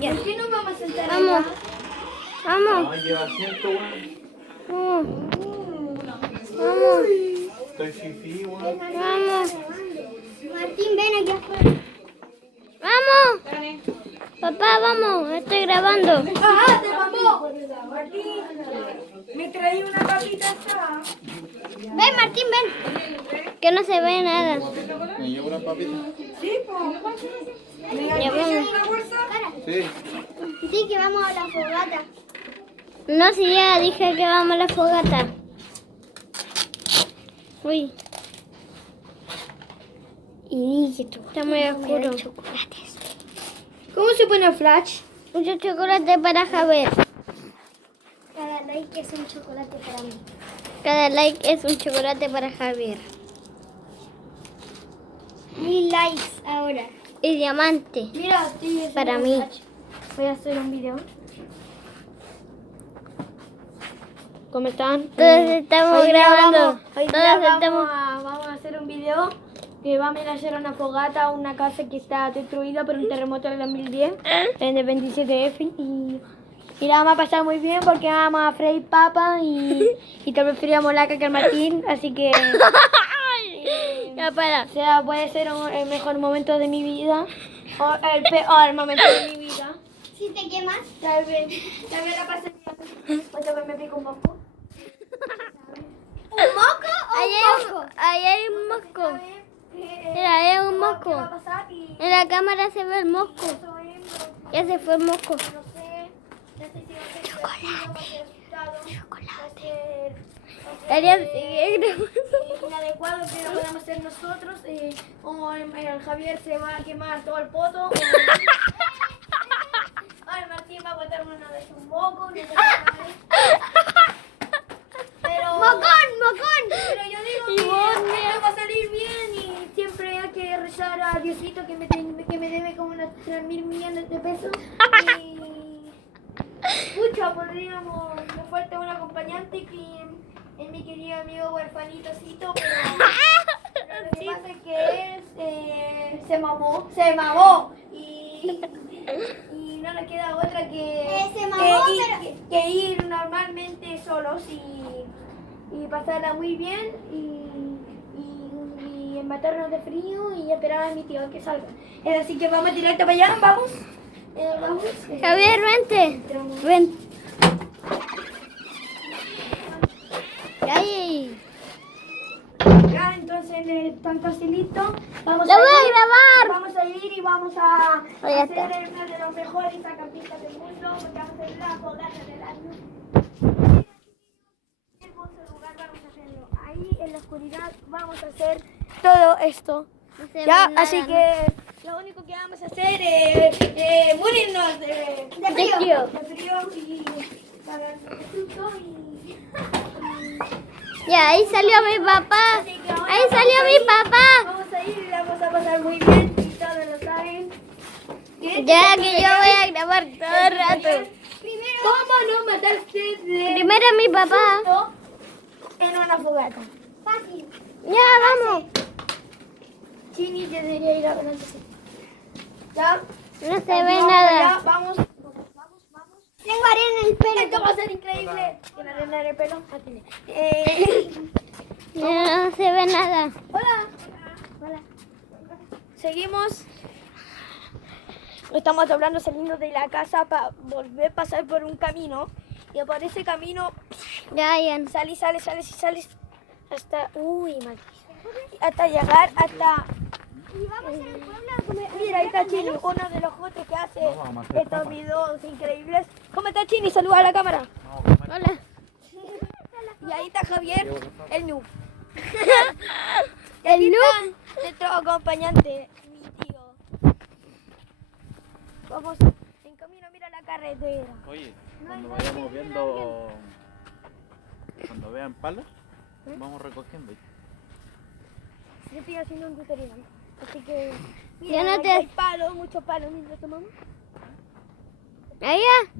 Ya. ¿Por qué no vamos a sentar Vamos. allá? Vamos. No, lleva asiento, weón. Vamos. Estoy fifí, weón. Vamos. Martín, ven aquí afuera. Vamos. Papá, vamos. Estoy grabando. ¡Ajá, te mamó! Martín, me traí una papita acá. Ven, Martín, ven. Que no se ve nada. ¿Me llevo una papita? Sí, pues. Ya vamos. ¿Una bolsa? Sí. Sí, que vamos a la fogata. No, si ya dije que vamos a la fogata. Uy. Y Está muy oscuro. ¿Cómo se pone flash? Mucho chocolate para Javier. Cada like es un chocolate para mí. Cada like es un chocolate para Javier. 1000 likes ahora. Y diamante. Mira, estoy haciendo Para mí. flash. Voy a hacer un video. ¿Cómo están? Todos estamos Hoy día grabando. Hoy Todos día estamos. vamos a hacer un video que vamos a ir a hacer una fogata a una casa que está destruida por un terremoto del 2010 en el 27F y la vamos a pasar muy bien porque vamos a freír papas y tal vez fríamos la caca al Martín, así que Ya para. o sea, puede ser el mejor momento de mi vida o el peor momento de mi vida. Si te quemas, tal vez la pasé bien. O tal vez me pico un poco. ¿Un moco o un moco? Ahí hay un mosco. Mira, ahí hay un mosco. ¿Qué va a pasar? Y En la cámara se ve el mosco. eso es, Ya se fue el mosco. no sé si va a ser chocolate. Inadecuado que lo podamos hacer nosotros. O el Javier se va a quemar todo el poto. O el Martín va a botar una de sus mocos. No sé qué sabe. Pero, ¡Mocón! pero yo digo Y que vos, va a salir bien y siempre hay que rezar a Diosito que me debe como unos 3.000 millones de pesos. Y mucho podríamos, me falta un acompañante que es mi querido amigo huerfanitocito, pero lo que pasa es que él se mamó y no le queda otra que ir normalmente solos y pasarla muy bien y matarnos de frío y esperar a mi tío que salga. Así que vamos directo para allá, vamos. Vamos. Javier, vente. Ven. Ay, Ya, entonces tan facilito. Vamos ¡lo voy a ir, grabar! Vamos a ir y vamos a Ya hacer está. una de los mejores acampistas del mundo. Porque vamos a hacer la fogata del año. Qué hermoso lugar vamos a hacerlo. Ahí en la oscuridad vamos a hacer todo esto. No se Ya, ve nada, así ¿no? que lo único que vamos a hacer es morirnos de frío. De frío y cagarnos de susto y Ya, ahí salió mi papá. así que ahora Ahí vamos salió a mi ir, papá. Vamos a ir y la vamos a pasar muy bien y todos lo saben. Ya que yo voy a grabar todo el rato. ¿Cómo no matarse de Primero mi papá. susto en una fogata? Fácil. Ya, vamos. Chini debería ir a ver antes. Ya. No se Aquí ve vamos nada. allá, vamos. Tengo arena en el pelo. Esto va a ser increíble. Con arena en el pelo. Ah, tiene. Ya no se ve nada. Hola. Hola. Seguimos. Estamos hablando saliendo de la casa para volver a pasar por un camino. Y por ese camino Ya. sales hasta. Uy, maldito. Hasta llegar hasta. Mira, ahí está Chini, uno de los otros que hace No, vamos a hacer estos papas. videos increíbles. ¿Cómo está Chini? Saluda a la cámara. Hola. Y ahí está Javier, el noob. El noob. Nuestro acompañante, mi tío. Vamos en camino, mira la carretera. Oye, cuando vayamos viendo, cuando vean palas, vamos recogiendo. Yo estoy haciendo un tutorial. Así que, Yo mira, no ahí te- hay palos, muchos palos mientras tomamos. Ahí ya.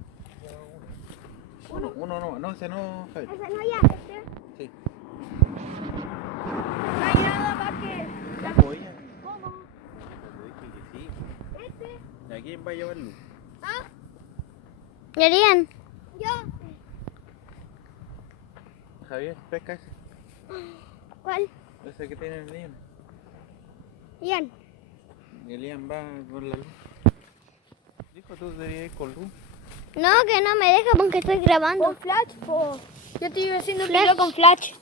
No, ese no, Javier. Ese no ya, este. Sí. No hay nada más que. Ya voy. ¿Cómo? Te dije que sí. Este. ¿Y a quién va a llevar luz? Elian. Yo. Javier, pesca ese. ¿Cuál? Ese que tiene el Elian. Ian. Y Elian va con la luz. Dijo, tú deberías ir con luz. No, que no me deja porque estoy grabando. Con flash, po. Yo estoy haciendo un Flash. video con flash.